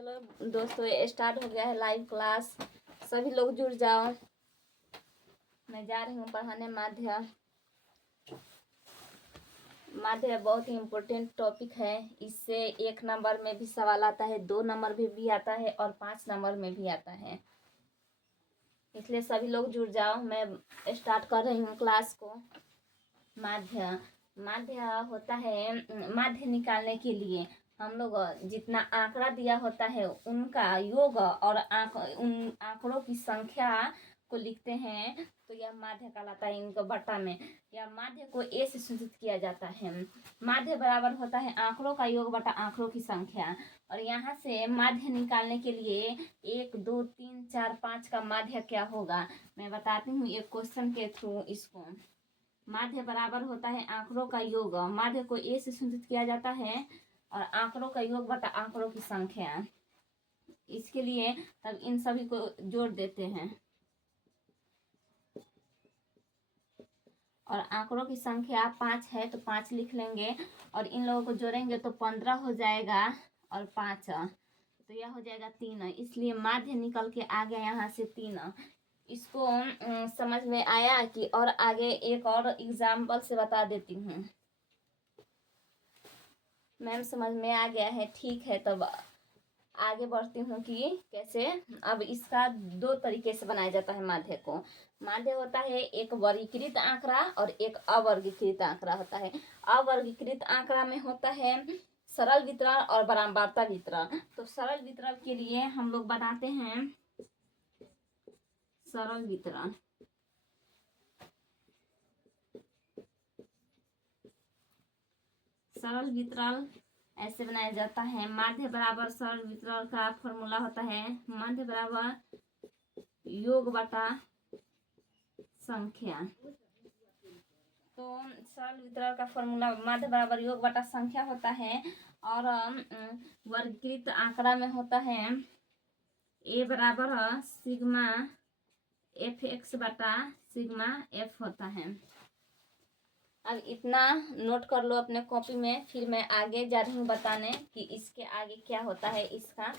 चलो दोस्तों, स्टार्ट हो गया है लाइव क्लास। सभी लोग जुड़ जाओ। मैं जा रही हूँ पढ़ाने माध्य। माध्य बहुत ही इम्पोर्टेंट टॉपिक है। इससे 1 नंबर में भी सवाल आता है, 2 नंबर में भी आता है और 5 नंबर में भी आता है। इसलिए सभी लोग जुड़ जाओ। मैं स्टार्ट कर रही हूँ क्लास को। माध्य माध्य होता है, माध्य निकालने के लिए हम लोग जितना आंकड़ा दिया होता है उनका योग और उन आंकड़ों की संख्या को लिखते हैं, तो यह माध्य कहलाता है। इनको बट्टा में या माध्य को ए से सूचित किया जाता है। माध्य बराबर होता है आंकड़ों का योग बटा आंकड़ों की संख्या। और यहाँ से माध्य निकालने के लिए 1 2 3 4 5 का माध्य क्या होगा मैं बताती हूँ एक क्वेश्चन के थ्रू। इसको माध्य बराबर होता है आंकड़ों का योग। माध्य को ए से सूचित किया जाता है और आंकड़ों का योग बटा आंकड़ों की संख्या। इसके लिए तब इन सभी को जोड़ देते हैं और आंकड़ों की संख्या 5 है तो 5 लिख लेंगे और इन लोगों को जोड़ेंगे तो 15 हो जाएगा और 5 तो यह हो जाएगा 3। इसलिए माध्य निकल के आ गया यहाँ से 3। इसको समझ में आया कि और आगे एक और एग्जाम्पल से बता देती हूँ। मैम समझ में आ गया है, ठीक है। तब आगे बढ़ती हूँ कि कैसे। अब इसका 2 तरीके से बनाया जाता है माध्य को। माध्य होता है एक वर्गीकृत आंकड़ा और एक अवर्गीकृत आंकड़ा होता है। अवर्गीकृत आंकड़ा में होता है सरल वितरण और बारंबारता वितरण। तो सरल वितरण के लिए हम लोग बनाते हैं सरल वितरण। सरल वितरण ऐसे बनाया जाता है। माध्य बराबर सरल वितरण का फॉर्मूला होता है माध्य बराबर योग बटा संख्या। तो सरल वितरण का फॉर्मूला माध्य बराबर योग बटा संख्या होता है। और वर्गीकृत आंकड़ा में होता है ए बराबर सिग्मा एफ एक्स बटा सिग्मा एफ होता है। अब इतना नोट कर लो अपने कॉपी में, फिर मैं आगे जा रही हूँ बताने कि इसके आगे क्या होता है। इसका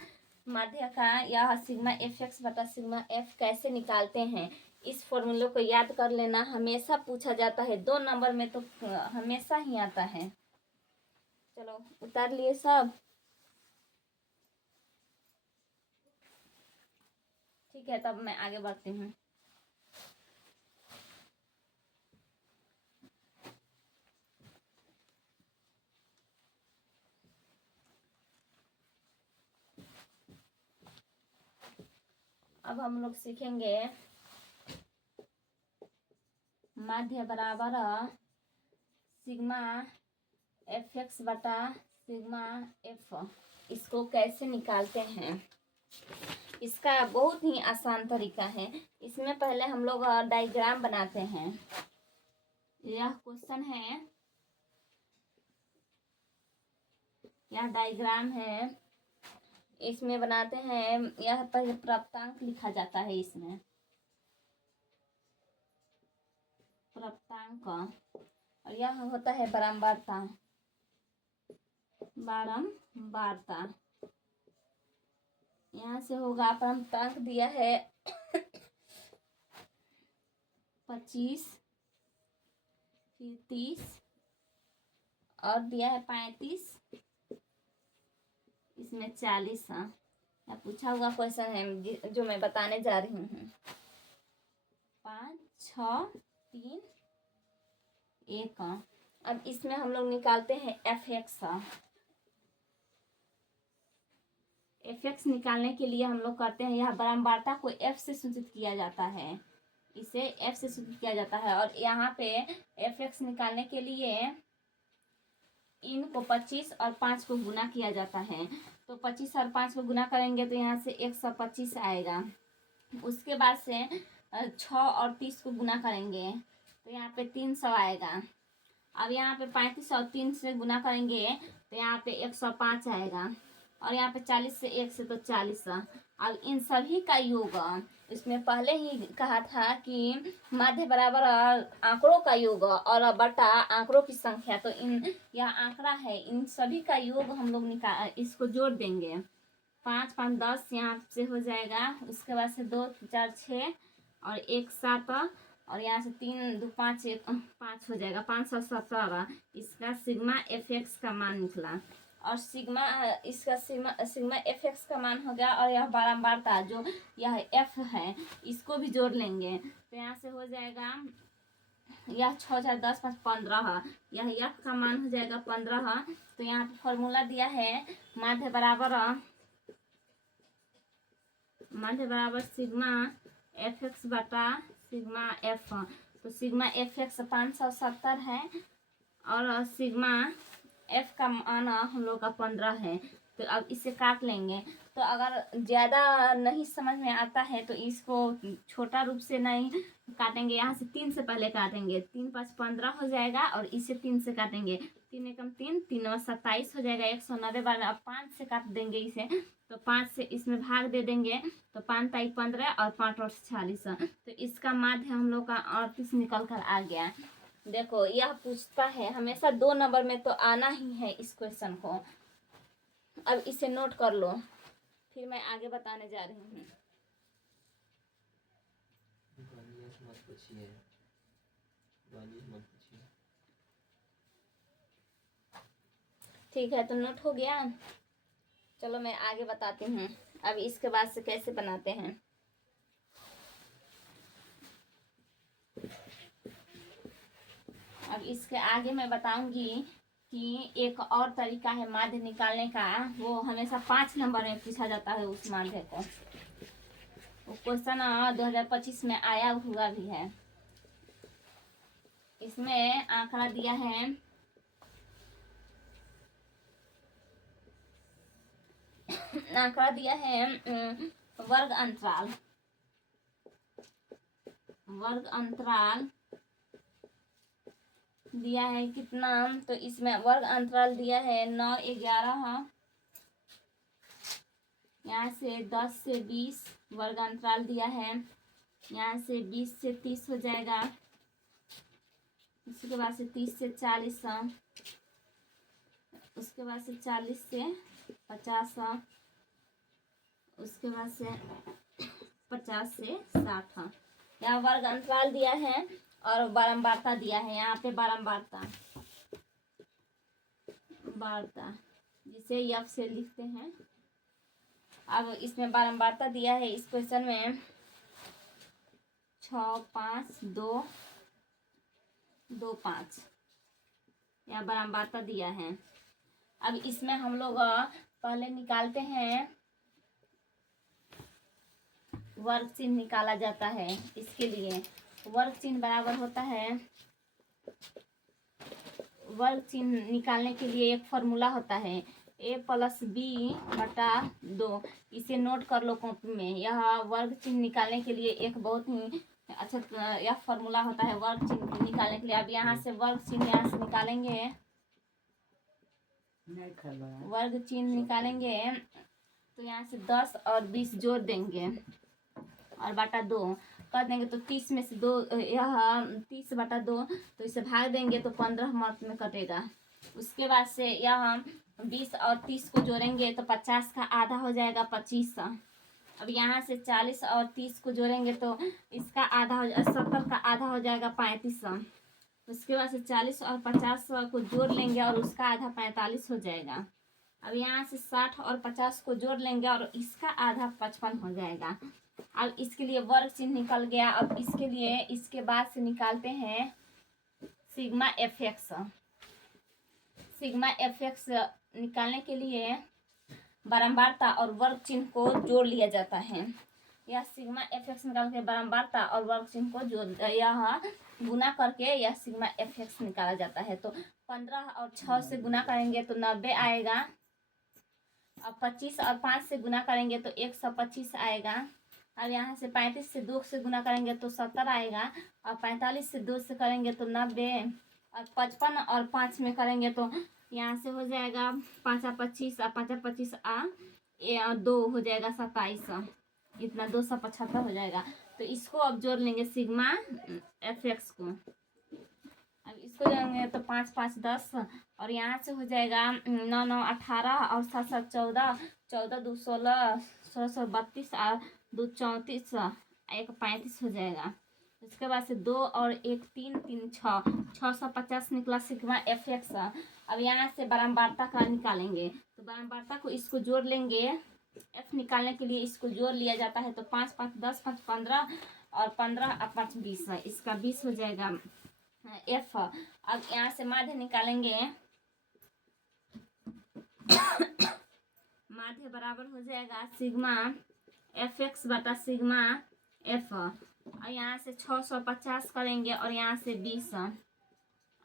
माध्य का यह सिग्मा एफ एक्स बटा सिग्मा एफ कैसे निकालते हैं, इस फॉर्मूले को याद कर लेना। हमेशा पूछा जाता है, 2 नंबर में तो हमेशा ही आता है। चलो उतार लिए सब, ठीक है। तब मैं आगे बढ़ती हूँ। अब हम लोग सीखेंगे माध्य बराबर सिग्मा एफ एक्स बटा सिग्मा एफ, इसको कैसे निकालते हैं। इसका बहुत ही आसान तरीका है। इसमें पहले हम लोग डायग्राम बनाते हैं। यह क्वेश्चन है, यह डायग्राम है। इसमें बनाते हैं, यह पहले प्राप्तांक लिखा जाता है। इसमें प्राप्तांक और यह होता है बारंबारता। बारंबारता यहाँ से होगा। प्राप्तांक दिया है 25, फिर 30 और दिया है 35, इसमें 40। यह पूछा हुआ क्वेश्चन है जो मैं बताने जा रही हूँ। 5 6 3 1। अब इसमें हम लोग निकालते हैं एफ एक्स। एफ एक्स निकालने के लिए हम लोग करते हैं, यह बारंबारता को एफ से सूचित किया जाता है। इसे एफ से सूचित किया जाता है। और यहाँ पे एफ एक्स निकालने के लिए इनको 25 और 5 को गुना किया जाता है। तो 25 और 5 को गुना करेंगे तो यहाँ से 125 आएगा। उसके बाद से 6 और 30 को गुना करेंगे तो यहाँ पे 300 आएगा। अब यहाँ पे 35 और 3 से गुना करेंगे तो यहाँ पे 105 आएगा। और यहाँ पे 40 से 1 से तो 40। अब इन सभी का योग, इसमें पहले ही कहा था कि माध्य बराबर आंकड़ों का योग और बटा आंकड़ों की संख्या। तो यह आंकड़ा है, इन सभी का योग हम लोग इसको जोड़ देंगे। 5 5 10 यहाँ से हो जाएगा। उसके बाद से 2 4 6 और 1 7 और यहाँ से 3 2 5 1 5 हो जाएगा, 517। इसका सिग्मा एफ एक्स का मान निकला। और सिग्मा इसका सिग्मा एफ एक्स का मान हो गया। और यह बारंबारता जो यह एफ है इसको भी जोड़ लेंगे तो यहाँ से हो जाएगा यह 6 4 10 5 15। यह एफ का मान हो जाएगा 15। तो यहाँ पे फॉर्मूला दिया है माध्य बराबर सिग्मा एफ एक्स बटा सिग्मा एफ। तो सिग्मा एफ एक्स 570 है और सिग्मा एफ का मान हम लोग का 15 है। तो अब इसे काट लेंगे। तो अगर ज़्यादा नहीं समझ में आता है तो इसको छोटा रूप से नहीं काटेंगे, यहाँ से 3 से पहले काटेंगे। 3 5 15 हो जाएगा और इसे 3 से काटेंगे। 3 एकम 3 3 और 27 हो जाएगा 190 बार। अब 5 से काट देंगे इसे तो 5 से इसमें भाग दे देंगे तो 5 ताई 15 और 5 और 46। तो इसका माध्य हम लोग का 38 निकल कर आ गया। देखो यह पूछता है हमेशा 2 नंबर में तो आना ही है इस क्वेश्चन को। अब इसे नोट कर लो, फिर मैं आगे बताने जा रही हूँ। ठीक है, तो नोट हो गया। चलो मैं आगे बताती हूँ अब इसके बाद से कैसे बनाते हैं। अब इसके आगे मैं बताऊंगी कि एक और तरीका है माध्य निकालने का। वो हमेशा 5 नंबर में पूछा जाता है उस माध्य को। वो क्वेश्चन 2025 में आया हुआ भी है। इसमें आंकड़ा दिया है वर्ग अंतराल दिया है कितना। तो इसमें वर्ग अंतराल दिया है 9 11। यहाँ से 10 से 20 वर्ग अंतराल दिया है। यहाँ से 20 से 30 हो जाएगा। उसके बाद से 30 से 40। उसके बाद से 40 से 50। उसके बाद से 50 से 60। यहाँ वर्ग अंतराल दिया है और बारंबारता दिया है। यहाँ पे बारंबारता जिसे एफ से लिखते हैं। अब इसमें बारंबारता दिया है इस क्वेश्चन में 6 5 2 2 5। यहाँ बारंबारता दिया है। अब इसमें हम लोग पहले निकालते हैं वर्ग चिन्ह निकाला जाता है। इसके लिए वर्ग चिन्ह बराबर होता है, वर्ग चिन्ह निकालने के लिए एक फॉर्मूला होता है a + b / 2। इसे नोट कर लो कॉपी में। यह वर्ग चिन्ह निकालने के लिए एक बहुत ही अच्छा यह फॉर्मूला होता है वर्ग चिन्ह निकालने के लिए। अब यहाँ से वर्ग चिन्ह यहाँ से निकालेंगे, वर्ग चिन्ह निकालेंगे तो यहाँ से 10 और 20 जोड़ देंगे और बटा 2 कर देंगे। तो 30 में से 2 यह 30 बटा 2 तो इसे भाग देंगे तो 15 मार्क में कटेगा। उसके बाद से यह 20 और 30 को जोड़ेंगे तो 50 का आधा हो जाएगा 25। अब यहाँ से 40 और 30 को जोड़ेंगे तो इसका आधा 70 का आधा हो जाएगा 35। उसके बाद से 40 और 50 को जोड़ लेंगे और उसका आधा 45 हो जाएगा। अब यहाँ से 60 और 50 को जोड़ लेंगे और इसका आधा 55 हो जाएगा। अब इसके लिए वर्ग चिन्ह निकल गया। अब इसके लिए इसके बाद से निकालते हैं sigma F x. Sigma F x निकालने के लिए बारंबारता और वर्ग चिन्ह को जोड़ लिया जाता है। यह सिग्मा एफ एक्स निकाल के बारंबारता और वर्ग चिन्ह को जोड़ यह गुना करके यह सिग्मा एफ एक्स निकाला जाता है। तो 15 और 6 से गुना करेंगे तो 90 आएगा। अब 25 और 5 से गुना करेंगे तो 125 आएगा। अब यहाँ से 35 से 2 से गुना करेंगे तो 70 आएगा। और 45 से 2 से करेंगे तो 90। और 55 और 5 में करेंगे तो यहाँ से हो जाएगा 5 25 और 5 25 2 हो जाएगा 27। इतना 275 हो जाएगा। तो इसको अब जोड़ लेंगे सिग्मा एफ एक्स को। अब इसको जाएंगे तो 5 5 10 और यहाँ से हो जाएगा 9 9 18 और 7 7 14 14 2 16 16 16 32 और 2 34 1 35 हो जाएगा। उसके बाद से 2 और 1 3 3 6 650 निकला सिग्मा एफ एक्स। अब यहाँ से बारंबारता का निकालेंगे तो बारंबारता को इसको जोड़ लेंगे। एफ निकालने के लिए इसको जोड़ लिया जाता है तो 5 5 10 5 15 और 15 और 5 20 है, इसका 20 हो जाएगा एफ। अब यहाँ से माध्य निकालेंगे। माध्य बराबर हो जाएगा सिग्मा एफ एक्स बटा सिग्मा एफ। और यहाँ से 650 करेंगे और यहाँ से 20।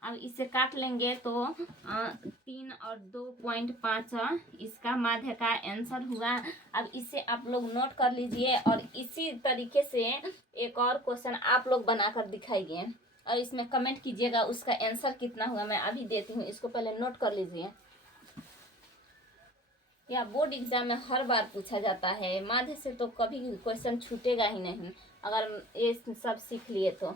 अब इसे काट लेंगे तो 3 और 2.5 इसका माध्य का आंसर हुआ। अब इसे आप लोग नोट कर लीजिए और इसी तरीके से एक और क्वेश्चन आप लोग बनाकर दिखाइए और इसमें कमेंट कीजिएगा उसका आंसर कितना हुआ। मैं अभी देती हूँ, इसको पहले नोट कर लीजिए। या बोर्ड एग्जाम में हर बार पूछा जाता है, माध्य से तो कभी क्वेश्चन छूटेगा ही नहीं अगर ये सब सीख लिए तो।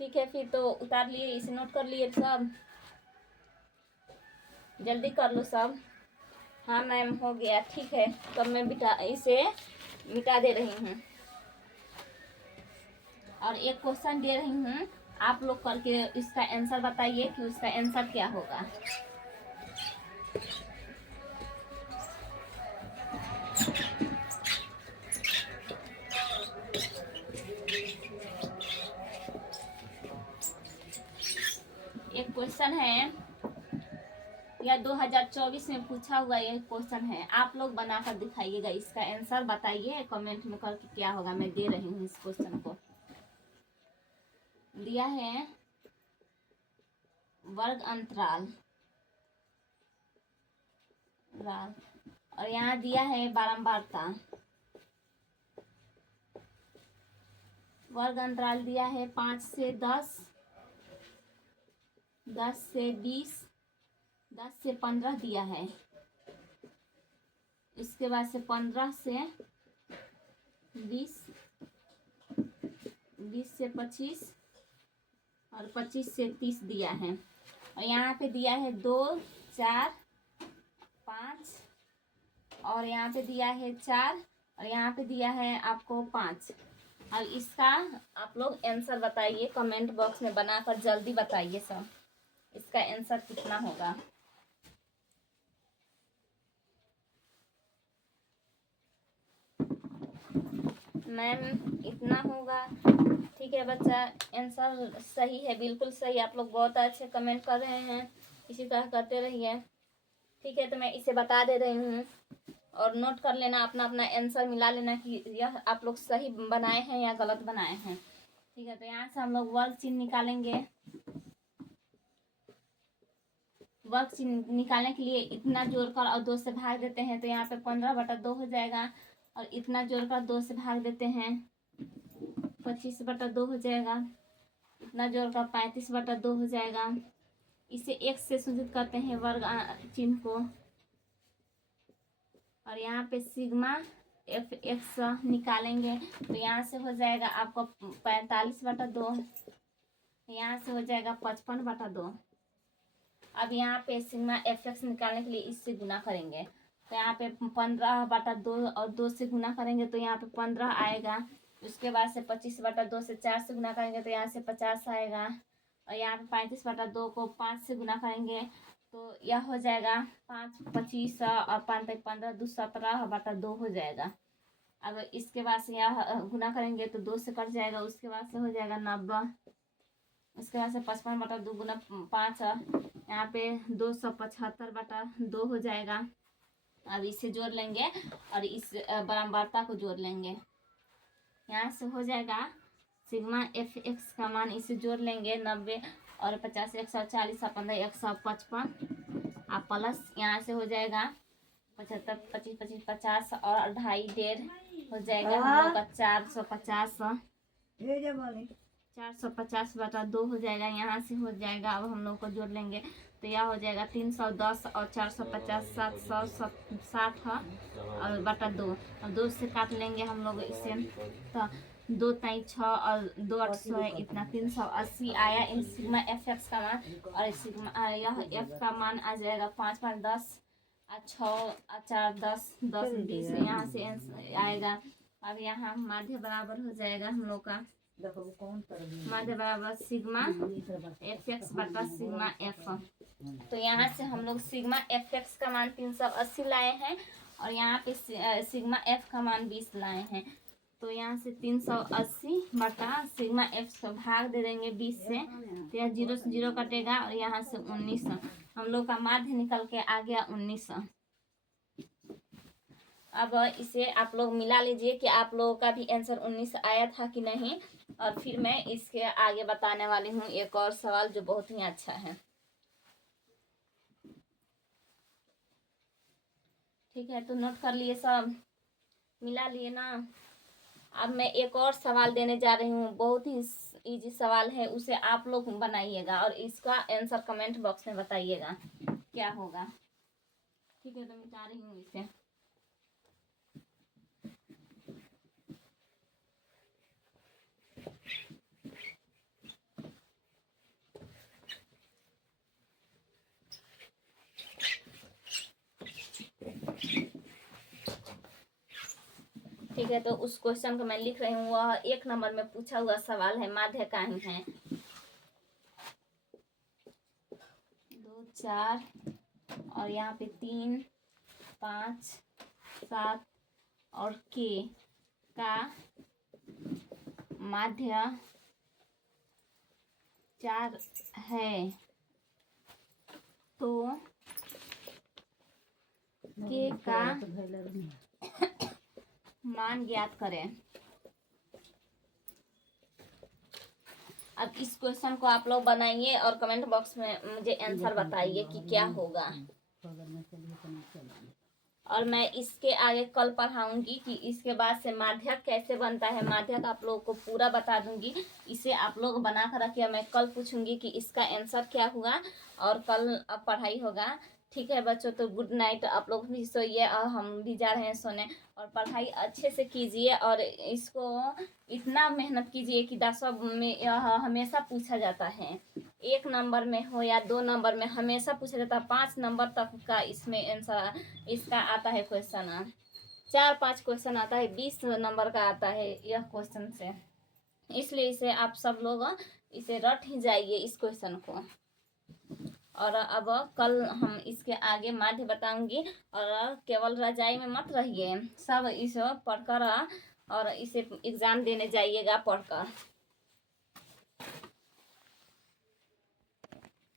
ठीक है, फिर तो उतार लिए, इसे नोट कर लिए सब, जल्दी कर लो सब। हाँ मैम हो गया, ठीक है। तो मैं इसे मिटा दे रही हूँ और एक क्वेश्चन दे रही हूँ, आप लोग करके इसका आंसर बताइए कि उसका आंसर क्या होगा। एक क्वेश्चन है, या 2024 में पूछा हुआ ये क्वेश्चन है, आप लोग बनाकर दिखाइएगा, इसका आंसर बताइए कमेंट में करके क्या होगा। मैं दे रही हूँ इस क्वेश्चन को। दिया है वर्ग अंतराल और यहाँ दिया है बारंबारता। वर्ग अंतराल दिया है 5 से 10, 10 से 20, 10 से 15 दिया है। इसके बाद से 15 से 20, 20 से 25 और 25 से 30 दिया है। और यहाँ पे दिया है 2 4 5 और यहाँ पे दिया है 4 और यहाँ पे दिया है आपको 5। अब इसका आप लोग आंसर बताइए कमेंट बॉक्स में बनाकर, जल्दी बताइए सब, इसका आंसर कितना होगा। मैम इतना होगा, ठीक है बच्चा, आंसर सही है, बिल्कुल सही। आप लोग बहुत अच्छे कमेंट कर रहे हैं, इसी तरह करते रहिए। ठीक है, तो मैं इसे बता दे रही हूँ और नोट कर लेना, अपना अपना आंसर मिला लेना कि यह आप लोग सही बनाए हैं या गलत बनाए हैं। ठीक है, तो यहाँ से हम लोग वर्ग चिन्ह निकालेंगे। वर्ग चिन्ह निकालने के लिए इतना जोड़कर और 2 से भाग देते हैं तो यहाँ पे 15/2 हो जाएगा और इतना जोड़कर 2 से भाग देते हैं 25/2 हो जाएगा। इतना जोड़कर 35/2 हो जाएगा। इसे 1 से सूचित करते हैं वर्ग चिन्ह को। और यहाँ पे सिग्मा एफ एक्स निकालेंगे तो यहाँ से हो जाएगा आपको 45/2, यहाँ से हो जाएगा 55/2। अब यहाँ पे सिग्मा एफ एक्स निकालने के लिए इससे गुना करेंगे तो यहाँ पे 15/2 और 2 से गुना करेंगे तो यहाँ पे 15 आएगा। उसके बाद से 25/2 से 4 से गुना करेंगे तो यहाँ से 50 आएगा। और यहाँ पे 35/2 को 5 से गुना करेंगे तो यह हो जाएगा 5 25 और 5 15 2 17/2 हो जाएगा। अब इसके बाद से यह गुना करेंगे तो 2 से कट जाएगा। उसके बाद से हो जाएगा 90। उसके बाद से 55/2 गुना 5 यहाँ पे 275/2 हो जाएगा। अब इसे जोड़ लेंगे और इस बारंबारता को जोड़ लेंगे। यहाँ से हो जाएगा सिग्मा एफ एक्स का मान, इसे जोड़ लेंगे 90 और 50 140 और 15 155 आप प्लस यहाँ से हो जाएगा 75 25 25 50 और 2.5 1.5 हो जाएगा हम लोग का 450/2 हो जाएगा। यहाँ से हो जाएगा, अब हम लोग को जोड़ लेंगे तो यह हो जाएगा 310 और 450 760 और बटा 2 और 2 से काट लेंगे हम लोग इसे तो 2 ताई 6 और 2 8 100 है, इतना 380 आया इन सिग्मा एफ एक्स का मान। और सिग्मा यह एफ का मान आ जाएगा 5 5 10 और 6 और 4 10 10 20 यहाँ से आएगा। अब यहाँ माध्य बराबर हो जाएगा हम लोग का माध्य बराबर सिग्मा एफ एक्स बटा सिग्मा एफ। तो यहाँ से हम लोग सिग्मा एफ एक्स का मान 380 लाए हैं और यहाँ पे सिग्मा एफ का मान 20 लाए हैं। तो यहाँ से 380 बटा सिग्मा एफ का भाग दे देंगे 20 से, तो यह 0 से 0 कटेगा और यहाँ से 19 हम लोग का माध्य निकल के आ गया 19। अब इसे आप लोग मिला लीजिए कि आप लोगों का भी आंसर 19 आया था कि नहीं। और फिर मैं इसके आगे बताने वाली हूँ एक और सवाल जो बहुत ही अच्छा है। ठीक है, तो नोट कर लिए सब, मिला लिए ना। अब मैं एक और सवाल देने जा रही हूँ, बहुत ही इजी सवाल है, उसे आप लोग बनाइएगा और इसका आंसर कमेंट बॉक्स में बताइएगा क्या होगा। ठीक है, तो मिटा रही हूँ इसे। ठीक है, तो उस क्वेश्चन को मैं लिख रही हूँ, वह 1 नंबर में पूछा हुआ सवाल है, माध्य का ही है। 2 4 और यहाँ पे 3 5 7 और के का माध्य 4 है, तो के का मान ज्ञात करें। अब इस क्वेश्चन को आप लोग बनाइए और कमेंट बॉक्स में मुझे आंसर बताइए कि क्या होगा। और मैं इसके आगे कल पढ़ाऊंगी कि इसके बाद से माध्यक कैसे बनता है, माध्यक आप लोगों को पूरा बता दूंगी। इसे आप लोग बना कर रखिए, मैं कल पूछूंगी कि इसका आंसर क्या हुआ और कल अब पढ़ाई होगा। ठीक है बच्चों, तो गुड नाइट, आप लोग भी सोइए और हम भी जा रहे हैं सोने। और पढ़ाई अच्छे से कीजिए और इसको इतना मेहनत कीजिए कि 10 में यह हमेशा पूछा जाता है। 1 नंबर में हो या 2 नंबर में हमेशा पूछा जाता है। 5 नंबर तक का इसमें आंसर इसका आता है क्वेश्चन। 4-5 क्वेश्चन आता है, 20 नंबर का आता है यह क्वेश्चन से। इसलिए इसे आप सब लोग इसे रट ही जाइए इस क्वेश्चन को। और अब कल हम इसके आगे माध्य बताऊंगी। और केवल रजाई में मत रहिए, सब इसे पढ़कर और इसे एग्ज़ाम देने जाइएगा पढ़कर।